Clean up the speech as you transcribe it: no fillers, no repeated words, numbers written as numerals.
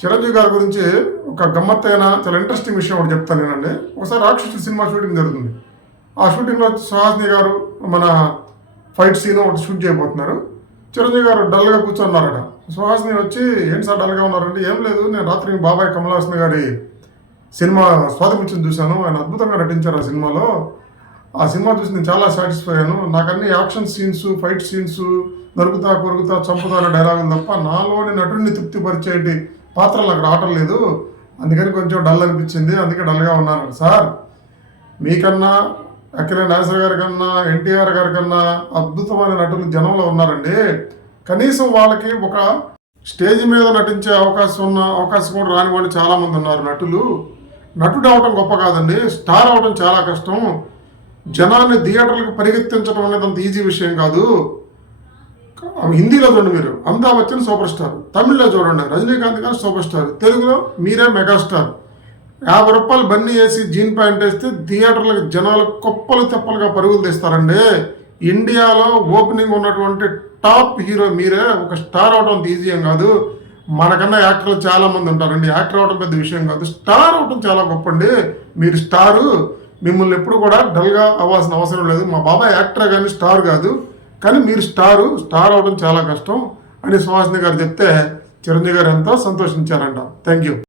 చిరంజీవి గారి గురించి ఒక గమ్మత్తైన చాలా ఇంట్రెస్టింగ్ విషయం ఒకటి చెప్తాను నేనండి. ఒకసారి రాక్షసుడు సినిమా షూటింగ్ జరుగుతుంది. ఆ షూటింగ్లో సుహాసిని గారు మన ఫైట్ సీన్ ఒకటి షూట్ చేయబోతున్నారు. చిరంజీవి గారు డల్గా కూర్చున్నారట. సుహాసిని వచ్చి ఏంటి సార్ డల్గా ఉన్నారంటే, ఏం లేదు, నేను రాత్రి మీ బాబాయ్ కమల్ హాసన్ గారి సినిమా స్వాతిముత్యం చూశాను, ఆయన అద్భుతంగా నటించారు ఆ సినిమాలో. ఆ సినిమా చూసి నేను చాలా సాటిస్ఫై అయ్యాను. నాకు అన్ని యాక్షన్ సీన్స్, ఫైట్ సీన్స్, నరుకుతా కొరుకుతా చంపుతా అనే డైలాగులు తప్ప నాలోని నటుడిని తృప్తిపరిచేటి పాత్రలు నాకు రావటం లేదు, అందుకని కొంచెం డల్ అనిపించింది, అందుకే డల్గా ఉన్నాను. సార్, మీకన్నా అక్కినేని నాగేశ్వర గారి కన్నా ఎన్టీఆర్ గారి కన్నా అద్భుతమైన నటులు జనంలో ఉన్నారండి. కనీసం వాళ్ళకి ఒక స్టేజ్ మీద నటించే అవకాశం కూడా రాని వాళ్ళు చాలామంది ఉన్నారు. నటుడు అవటం గొప్ప కాదండి, స్టార్ అవటం చాలా కష్టం. జనాన్ని థియేటర్లకు పరిగెత్తించడం అనేది అంత ఈజీ విషయం కాదు. హిందీలో చూడండి మీరు అమితాబ్ బచ్చన్ సూపర్ స్టార్, తమిళ్లో చూడండి రజనీకాంత్ గారు సూపర్ స్టార్, తెలుగులో మీరే మెగాస్టార్. 50 రూపాయలు బన్నీ వేసి జీన్ ప్యాంట్ వేస్తే థియేటర్లకు జనాలు కుప్పలు తెప్పలుగా పరుగులు తీస్తారండి. ఇండియాలో ఓపెనింగ్ ఉన్నటువంటి టాప్ హీరో మీరే. ఒక స్టార్ అవడం అంత ఈజీ ఏం కాదు. మనకన్నా యాక్టర్లు చాలా మంది ఉంటారండి. యాక్టర్ అవడం పెద్ద విషయం కాదు, స్టార్ అవడం చాలా గొప్ప అండి. మీరు స్టారు, మిమ్మల్ని ఎప్పుడు కూడా డల్గా అవ్వాల్సిన అవసరం లేదు. మా బాబాయ్ యాక్టర్ కానీ స్టార్ కాదు, కానీ మీరు స్టార్ అవడం చాలా కష్టం అని సుహాసిని గారు చెప్తే చిరంజీవి గారు ఎంతో సంతోషించారంట. Thank you.